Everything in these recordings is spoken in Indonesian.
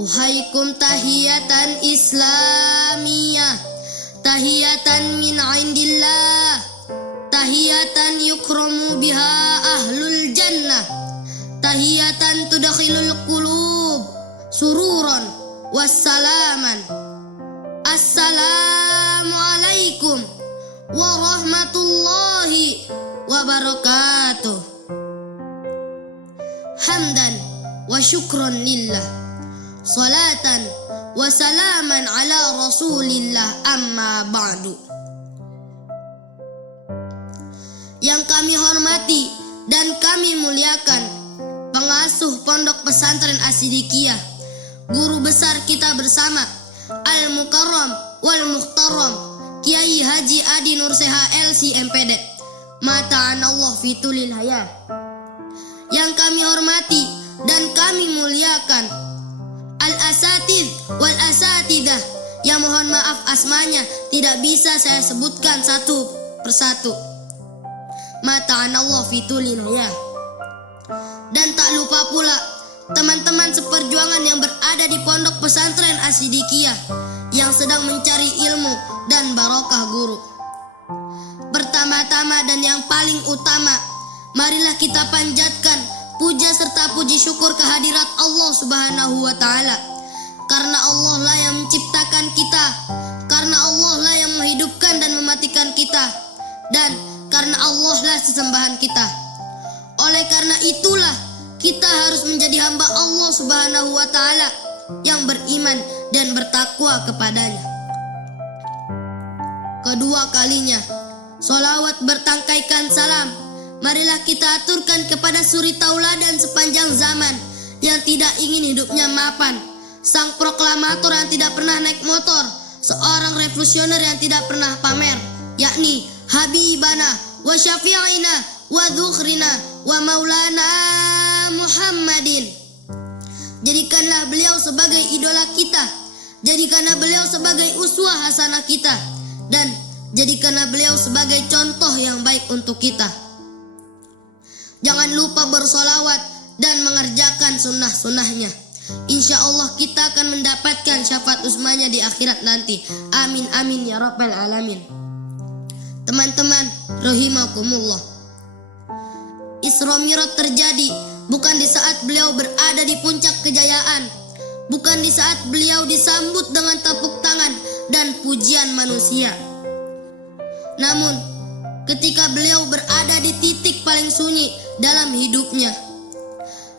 Uhaikum tahiyatan islamiyah, tahiyatan min indillah, tahiyatan yukramu biha ahlul jannah, tahiyatan tudakhilul qulub sururan wassalaman. Assalamualaikum warahmatullahi wabarakatuh. Hamdan wa syukran lillah, salatan wa salaman ala rasulillah, amma ba'du. Yang kami hormati dan kami muliakan pengasuh Pondok Pesantren As-Siddiqiyah, guru besar kita bersama Al-Mukarram wal Muhtaram Kiai Haji Adi Nurseha LC MPD, mata'anallah fitulil hayat. Yang kami hormati dan kami muliakan Al-Asatidh wal Asatidah, yang mohon maaf asmanya tidak bisa saya sebutkan satu persatu, mata'anallah fitulil hayat. Dan tak lupa pula teman-teman seperjuangan yang berada di Pondok Pesantren As-Siddiqiyah yang sedang mencari ilmu dan barokah guru. Pertama-tama dan yang paling utama, marilah kita panjatkan puja serta puji syukur kehadirat Allah Subhanahu wa Ta'ala. Karena Allah lah yang menciptakan kita, karena Allah lah yang menghidupkan dan mematikan kita, dan karena Allah lah sesembahan kita. Oleh karena itulah kita harus menjadi hamba Allah Subhanahu wa Ta'ala yang beriman dan bertakwa kepadanya. Kedua kalinya, sholawat bertangkaikan salam marilah kita aturkan kepada suri tauladan sepanjang zaman yang tidak ingin hidupnya mapan, sang proklamator yang tidak pernah naik motor, seorang revolusioner yang tidak pernah pamer, yakni Habibana wa Syafi'ina wa Dzukhrina wa Maulana Muhammadin. Jadikanlah beliau sebagai idola kita, jadikanlah beliau sebagai uswah hasanah kita, dan jadikanlah beliau sebagai contoh yang baik untuk kita. Jangan lupa bersolawat dan mengerjakan sunnah-sunnahnya. Insya Allah kita akan mendapatkan syafaat usmanya di akhirat nanti. Amin amin ya rabbal alamin. Teman-teman rahimakumullah, Isra Mi'raj terjadi bukan di saat beliau berada di puncak kejayaan, bukan di saat beliau disambut dengan tepuk tangan dan pujian manusia. Namun ketika beliau berada di titik paling sunyi dalam hidupnya.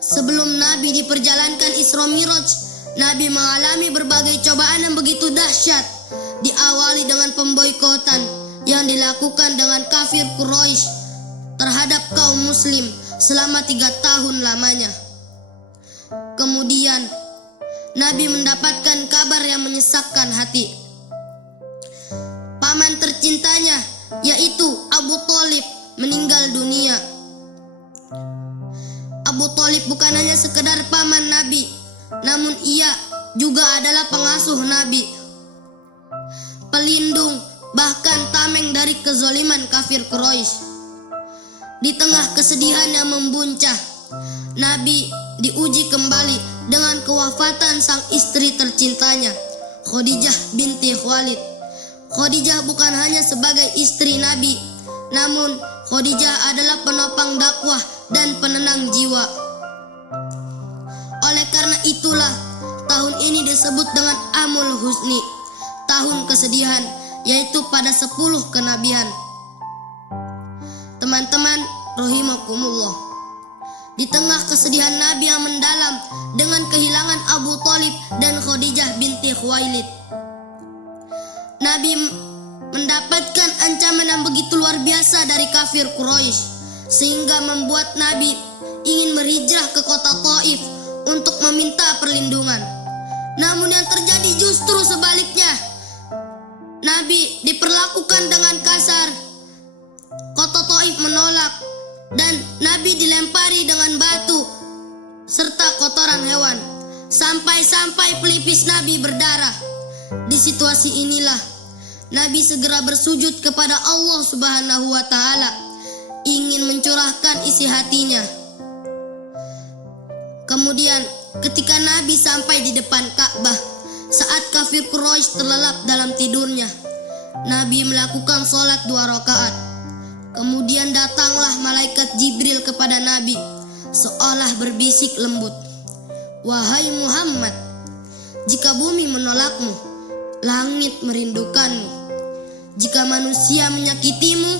Sebelum Nabi diperjalankan Isra Mi'raj, Nabi mengalami berbagai cobaan yang begitu dahsyat. Diawali dengan pemboikotan yang dilakukan dengan kafir Quraisy terhadap kaum muslim selama 3 tahun lamanya. Kemudian Nabi mendapatkan kabar yang menyesakkan hati. Paman tercintanya, yaitu Abu Thalib, meninggal dunia. Abu Thalib bukan hanya sekedar paman Nabi, namun ia juga adalah pengasuh Nabi, pelindung bahkan tameng dari kezaliman kafir Quraisy. Di tengah kesedihan yang membuncah, Nabi diuji kembali dengan kewafatan sang istri tercintanya, Khadijah binti Khuwailid. Khadijah bukan hanya sebagai istri Nabi, namun Khadijah adalah penopang dakwah dan penenang jiwa. Oleh karena itulah tahun ini disebut dengan Amul Husni, tahun kesedihan, yaitu pada 10 kenabian. Teman-teman rahimakumullah, di tengah kesedihan Nabi yang mendalam dengan kehilangan Abu Thalib dan Khadijah binti Khuwailid, Nabi mendapatkan ancaman yang begitu luar biasa dari kafir Quraisy, sehingga membuat Nabi ingin berhijrah ke kota Taif untuk meminta perlindungan. Namun yang terjadi justru sebaliknya. Nabi diperlakukan dengan kasar. Kota Taif menolak dan Nabi dilempari dengan batu serta kotoran hewan, sampai-sampai pelipis Nabi berdarah. Di situasi inilah Nabi segera bersujud kepada Allah Subhanahu wa Ta'ala, ingin mencurahkan isi hatinya. Kemudian ketika Nabi sampai di depan Ka'bah saat kafir Quraisy terlelap dalam tidurnya. Nabi melakukan sholat 2 rakaat. Kemudian datanglah malaikat Jibril kepada Nabi seolah berbisik lembut, "Wahai Muhammad, jika bumi menolakmu, langit merindukanmu. Jika manusia menyakitimu,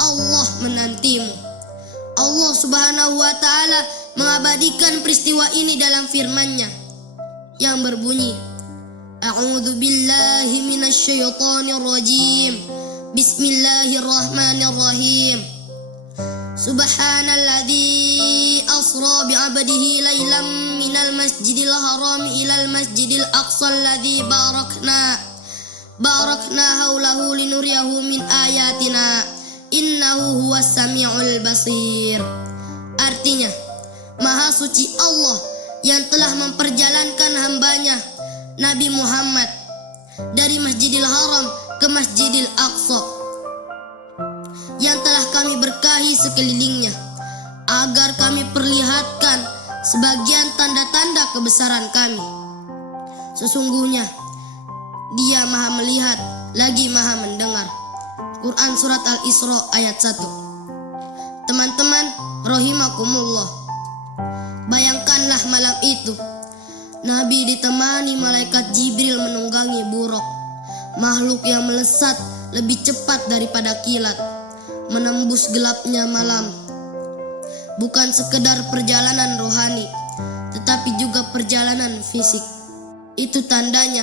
Allah menantimu." Allah Subhanahu wa Ta'ala mengabadikan peristiwa ini dalam firman-Nya yang berbunyi, "A'udzu billahi minasyaitonir rajim. Bismillahirrahmanirrahim. Subhanalladzi asra bi'abdihi lailam minal masjidil haram ilal masjidil aqsa alladzi barakna haulahu linuriyahu min ayatina innahu huwas samiul basir." Artinya, Maha suci Allah yang telah memperjalankan hambanya Nabi Muhammad dari Masjidil Haram ke Masjidil Aqsa yang telah kami berkahi sekelilingnya, agar kami perlihatkan sebagian tanda-tanda kebesaran kami. Sesungguhnya Dia Maha melihat lagi Maha mendengar. Quran Surat Al-Isra ayat 1. Teman-teman rahimakumullah, bayangkanlah malam itu Nabi ditemani malaikat Jibril menunggangi buraq, makhluk yang melesat lebih cepat daripada kilat, menembus gelapnya malam. Bukan sekedar perjalanan rohani, tetapi juga perjalanan fisik. Itu tandanya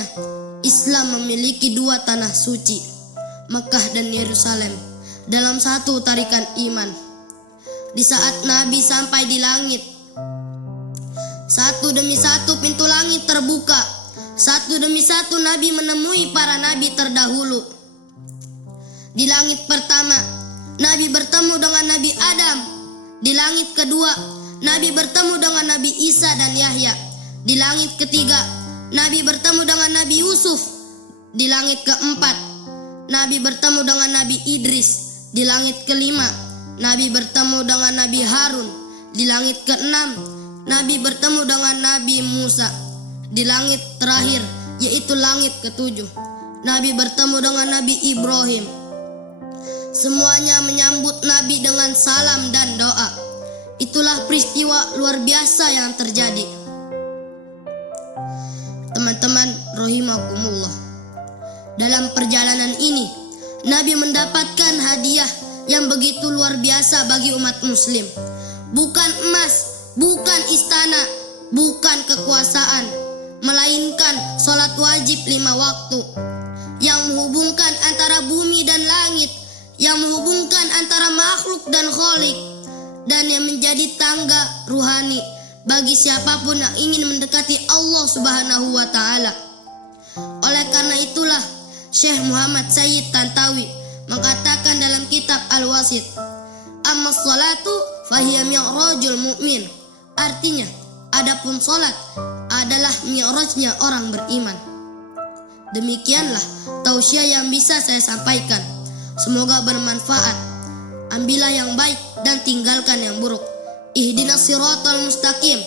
Islam memiliki 2 tanah suci, Mekah dan Yerusalem, dalam satu tarikan iman. Di saat Nabi sampai di langit, satu demi satu pintu langit terbuka. Satu demi satu Nabi menemui para Nabi terdahulu. Di langit pertama, Nabi bertemu dengan Nabi Adam. Di langit kedua, Nabi bertemu dengan Nabi Isa dan Yahya. Di langit ketiga, Nabi bertemu dengan Nabi Yusuf. Di langit keempat, Nabi bertemu dengan Nabi Idris. Di langit kelima, Nabi bertemu dengan Nabi Harun. Di langit keenam, Nabi bertemu dengan Nabi Musa. Di langit terakhir, yaitu langit ketujuh, Nabi bertemu dengan Nabi Ibrahim. Semuanya menyambut Nabi dengan salam dan doa. Itulah peristiwa luar biasa yang terjadi. Teman-teman rahimakumullah, dalam perjalanan ini Nabi mendapatkan hadiah yang begitu luar biasa bagi umat muslim. Bukan emas, bukan istana, bukan kekuasaan, melainkan sholat wajib 5 waktu yang menghubungkan antara bumi dan langit, yang menghubungkan antara makhluk dan Khalik, dan yang menjadi tangga ruhani bagi siapapun yang ingin mendekati Allah Subhanahu wa Ta'ala. Oleh karena itulah Syekh Muhammad Sayyid Tantawi mengatakan dalam kitab Al-Wasit, "Amma sholatu fahiya mi'rajul mu'min." Artinya, adapun sholat adalah mi'rajnya orang beriman. Demikianlah tausiah yang bisa saya sampaikan. Semoga bermanfaat. Ambillah yang baik dan tinggalkan yang buruk. Ihdinas siratal mustaqim.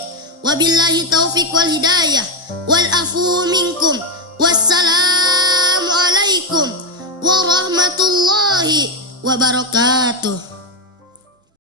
Wabillahi taufiq wal hidayah. Wal afu minkum. Wassalamu alaikum warahmatullahi wabarakatuh.